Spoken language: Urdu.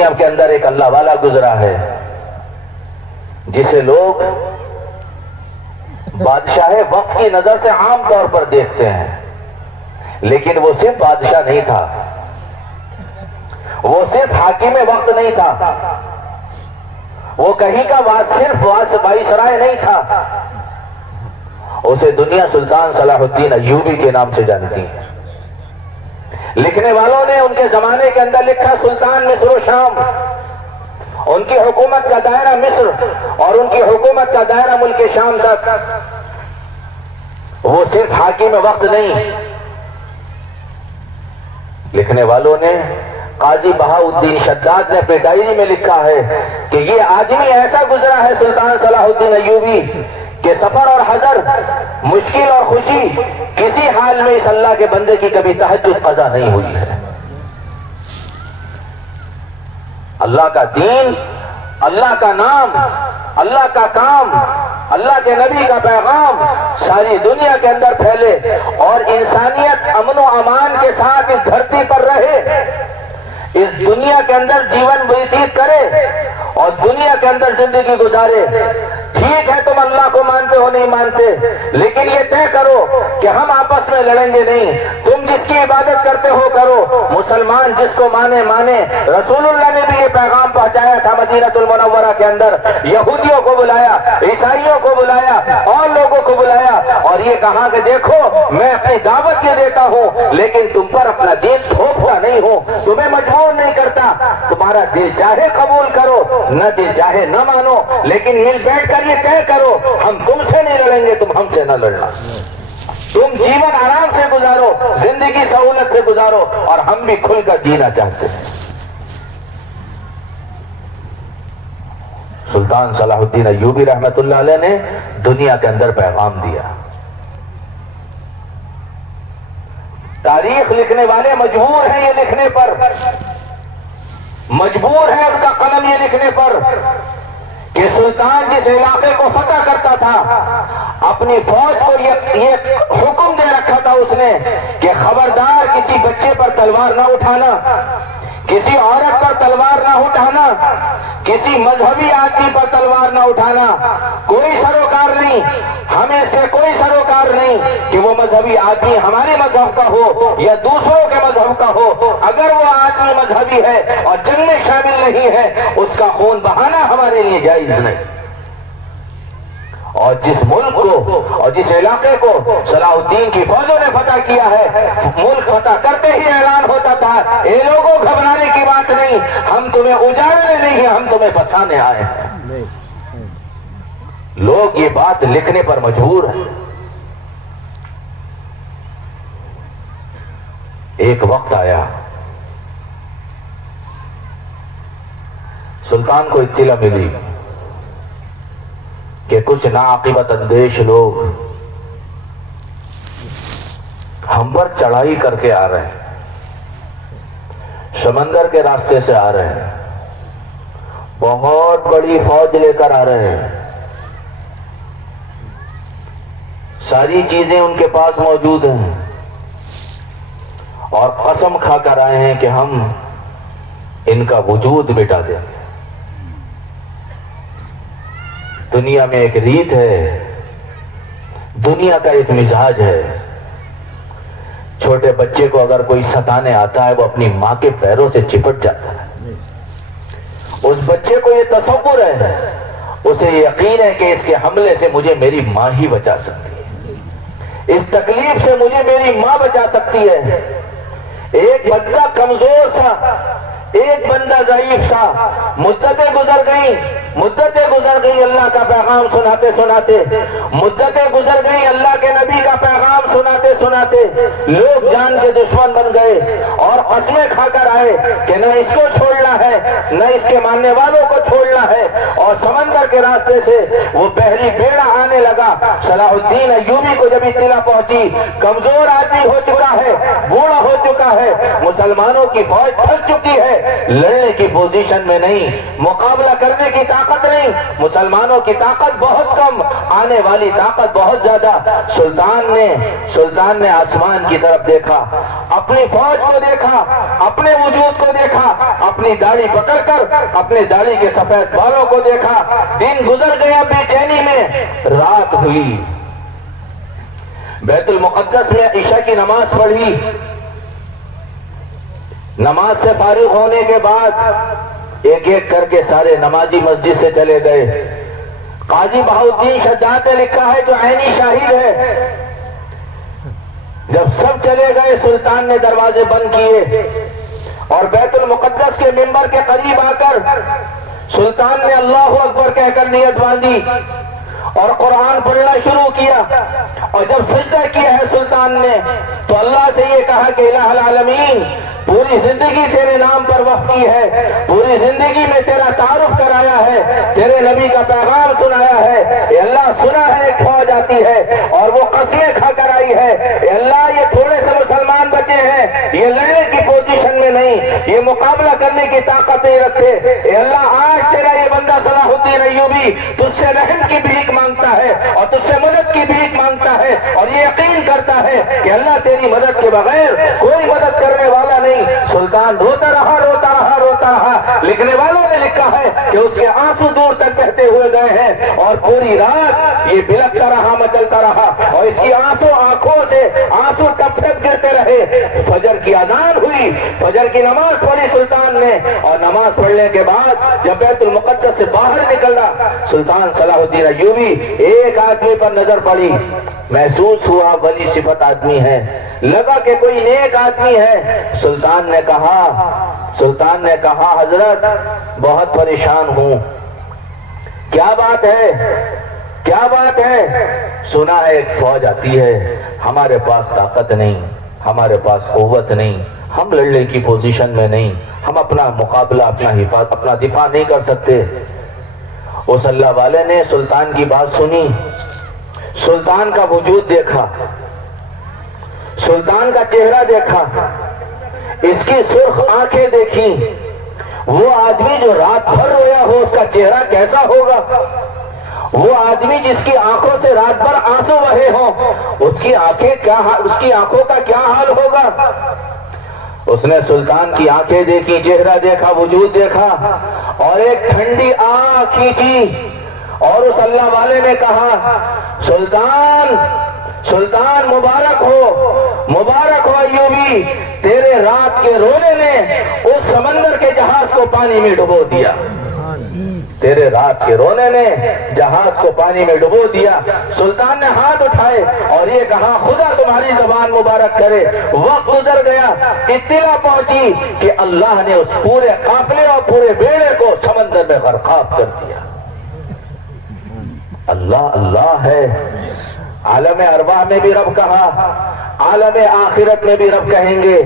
دنیا کے اندر ایک اللہ والا گزرا ہے جسے لوگ بادشاہ وقت کی نظر سے عام طور پر دیکھتے ہیں، لیکن وہ صرف بادشاہ نہیں تھا، وہ صرف حاکم وقت نہیں تھا، وہ کہیں کا صرف وائسرائے نہیں تھا، اسے دنیا سلطان صلاح الدین ایوبی کے نام سے جانتی ہے۔ لکھنے والوں نے ان کے زمانے کے اندر لکھا سلطان مصر و شام، ان کی حکومت کا دائرہ مصر اور ان کی حکومت کا دائرہ ملک شام تک، وہ صرف حاکم وقت نہیں۔ لکھنے والوں نے قاضی بہاؤالدین شداد نے اپنی ڈائری میں لکھا ہے کہ یہ آدمی ایسا گزرا ہے سلطان صلاح الدین ایوبی کہ سفر اور حضر، مشکل اور خوشی، کسی حال میں اس اللہ کے بندے کی کبھی تہجد قضا نہیں ہوئی ہے۔ اللہ کا دین، اللہ کا نام، اللہ کا کام، اللہ کے نبی کا پیغام ساری دنیا کے اندر پھیلے اور انسانیت امن و امان کے ساتھ اس دھرتی پر رہے، اس دنیا کے اندر جیون ویتیت کرے اور دنیا کے اندر زندگی گزارے۔ ٹھیک ہے تم اللہ کو مانتے ہو نہیں مانتے، لیکن یہ طے کرو کہ ہم آپس میں لڑیں گے نہیں، تم جس کی عبادت کرتے ہو کرو، مسلمان جس کو مانے مانے۔ رسول اللہ نے بھی یہ پیغام پہنچایا تھا مدینہ المنورہ کے اندر، یہودیوں کو بلایا، عیسائیوں کو بلایا اور لوگوں کو بلایا اور یہ کہا کہ دیکھو میں اپنی دعوت یہ دیتا ہوں لیکن تم پر اپنا دین تھوپتا نہیں ہوں، تمہیں مجبور نہیں کرتا، تمہارا دل چاہے قبول کرو نہ دل چاہے نہ مانو، لیکن مل بیٹھ کر یہ طے کرو ہم تم سے نہیں لڑیں گے، تم ہم سے نہ لڑنا، تم جیون آرام سے گزارو، زندگی سہولت سے گزارو اور ہم بھی کھل کر جینا چاہتے ہیں۔ سلطان صلاح الدین ایوبی رحمت اللہ علیہ نے دنیا کے اندر پیغام دیا۔ تاریخ لکھنے والے مجبور ہیں یہ لکھنے پر، مجبور ہے ان کا قلم یہ لکھنے پر کہ سلطان جس علاقے کو فتح کرتا تھا اپنی فوج کو یہ حکم دے رکھا تھا اس نے کہ خبردار کسی بچے پر تلوار نہ اٹھانا، کسی عورت پر تلوار نہ اٹھانا، کسی مذہبی آدمی پر تلوار نہ اٹھانا، کوئی سروکار نہیں، ہمیں سے کوئی سروکار نہیں کہ وہ مذہبی آدمی ہمارے مذہب کا ہو یا دوسروں کے مذہب کا ہو، اگر وہ آدمی مذہبی ہے اور جنگ میں شامل نہیں ہے اس کا خون بہانا ہمارے لیے جائز نہیں۔ اور جس ملک کو اور جس علاقے کو صلاح الدین کی فوجوں نے فتح کیا ہے، ملک فتح کرتے ہی اعلان ہوتا تھا اے لوگوں گھبرانے کی بات نہیں، ہم تمہیں اجاڑنے نہیں ہیں، ہم تمہیں بسانے آئے ہیں۔ لوگ یہ بات لکھنے پر مجبور ہیں۔ ایک وقت آیا سلطان کو اطلاع ملی کہ کچھ ناعاقبت اندیش لوگ ہم پر چڑھائی کر کے آ رہے ہیں، سمندر کے راستے سے آ رہے ہیں، بہت بڑی فوج لے کر آ رہے ہیں، ساری چیزیں ان کے پاس موجود ہیں اور قسم کھا کر آئے ہیں کہ ہم ان کا وجود مٹا دیں گے۔ دنیا میں ایک ریت ہے، دنیا کا ایک مزاج ہے، چھوٹے بچے کو اگر کوئی ستانے آتا ہے وہ اپنی ماں کے پیروں سے چپٹ جاتا ہے۔ اس بچے کو یہ تصور ہے، اسے یقین ہے کہ اس کے حملے سے مجھے میری ماں ہی بچا سکتی ہے، اس تکلیف سے مجھے میری ماں بچا سکتی ہے۔ ایک بندہ کمزور سا، ایک بندہ ضعیف سا، مدتیں گزر گئی اللہ کا پیغام سناتے سناتے، مدتیں گزر گئی اللہ کے نبی کا پیغام سناتے سناتے، لوگ جان کے دشمن بن گئے اور قسمیں کھا کر آئے کہ نہ اس کو چھوڑنا ہے نہ اس کے ماننے والوں کو چھوڑنا ہے، اور سمندر کے راستے سے وہ بحری بیڑا آنے لگا۔ صلاح الدین ایوبی کو جب اطلاع پہنچی کمزور آدمی ہو چکا ہے، بوڑھا ہو چکا ہے، مسلمانوں کی فوج تھک چکی ہے، لڑنے کی پوزیشن میں نہیں، مقابلہ کرنے کی طاقت نہیں نہیں، مسلمانوں کی طاقت بہت کم، آنے والی طاقت بہت زیادہ۔ سلطان نے آسمان کی طرف دیکھا، اپنی فوج کو دیکھا، اپنے وجود کو دیکھا، اپنی داڑھی پکڑ کر اپنے داڑھی کے سفید بالوں کو دیکھا۔ دن گزر گیا بے چینی میں، رات ہوئی، بیت المقدس میں عشاء کی نماز پڑھی۔ نماز سے فارغ ہونے کے بعد ایک ایک کر کے سارے نمازی مسجد سے چلے گئے۔ قاضی بہاؤالدین شجاعت نے لکھا ہے، جو عینی شاہد ہے، جب سب چلے گئے سلطان نے دروازے بند کیے اور بیت المقدس کے منبر کے قریب آ کر سلطان نے اللہ اکبر کہہ کر نیت باندھی اور قرآن پڑھنا شروع کیا۔ اور جب سجدہ کیا ہے سلطان نے تو اللہ سے یہ کہا کہ الہ العالمین، پوری زندگی تیرے نام پر وقف کی ہے، پوری زندگی میں تیرا تعارف کرایا ہے، تیرے نبی کا پیغام سنایا ہے۔ اے اللہ، سنا ہے ایک فوج آتی ہے اور وہ قسمیں کھا کر آئی ہے۔ اے اللہ، یہ تھوڑے سے مسلمان بچے ہیں، یہ لڑنے کی پوزیشن میں نہیں، یہ مقابلہ کرنے کی طاقت نہیں رکھتے۔ اے اللہ، آج تیرا یہ بندہ صلاح الدین ایوبی تجھ سے رحم کی بھیک مانگتا ہے اور تجھ سے مدد کی بھیک مانگتا ہے، اور یہ یقین کرتا ہے کہ اللہ تیری مدد کے بغیر کوئی مدد کرنے والا نہیں۔ سلطان روتا رہا، لکھنے والوں نے لکھا ہے کہ اس کے آنسو دور تک بہتے ہوئے گئے ہیں، اور پوری رات یہ بلکتا رہا، مچلتا رہا، اور اس کی آنکھوں سے آنسو ٹپ ٹپ گرتے رہے۔ فجر کی اذان ہوئی، فجر کی نماز پڑھی سلطان نے، اور نماز پڑھنے کے بعد جب بیت المقدس سے باہر نکلا سلطان صلاح الدین ایوبی، ایک آدمی پر نظر پڑی، محسوس ہوا ولی صفت آدمی ہے، لگا کہ کوئی نیک آدمی ہے۔ سلطان نے کہا حضرت بہت پریشان ہوں، کیا بات ہے؟ سنا ہے ایک فوج آتی ہے، ہمارے پاس طاقت نہیں، ہمارے پاس قوت نہیں، ہم لڑنے کی پوزیشن میں نہیں، ہم اپنا مقابلہ، اپنا دفاع نہیں کر سکتے۔ اس اللہ والے نے سلطان کی بات سنی، سلطان کا وجود دیکھا، سلطان کا چہرہ دیکھا، اس کی سرخ آنکھیں دیکھی۔ وہ آدمی جو رات بھر رویا ہو اس کا چہرہ کیسا ہوگا؟ وہ آدمی جس کی آنکھوں سے رات بھر آنسو بہے ہوں اس کی آنکھوں کا کیا حال ہوگا؟ اس نے سلطان کی آنکھیں دیکھی، چہرہ دیکھا، وجود دیکھا، اور ایک ٹھنڈی آنکھ کھینچی، اور اس اللہ والے نے کہا سلطان مبارک ہو ایوبی، تیرے رات کے رونے نے اس سمندر کے جہاز کو پانی میں ڈبو دیا، تیرے رات کے رونے نے جہاز کو پانی میں ڈبو دیا۔ سلطان نے ہاتھ اٹھائے اور یہ کہا خدا تمہاری زبان مبارک کرے۔ وقت گزر گیا، اطلاع پہنچی کہ اللہ نے اس پورے قافلے اور پورے بیڑے کو سمندر میں غرقاب کر دیا۔ اللہ ہے، عالم ارواح میں بھی رب کہا، عالم آخرت میں بھی رب کہیں گے۔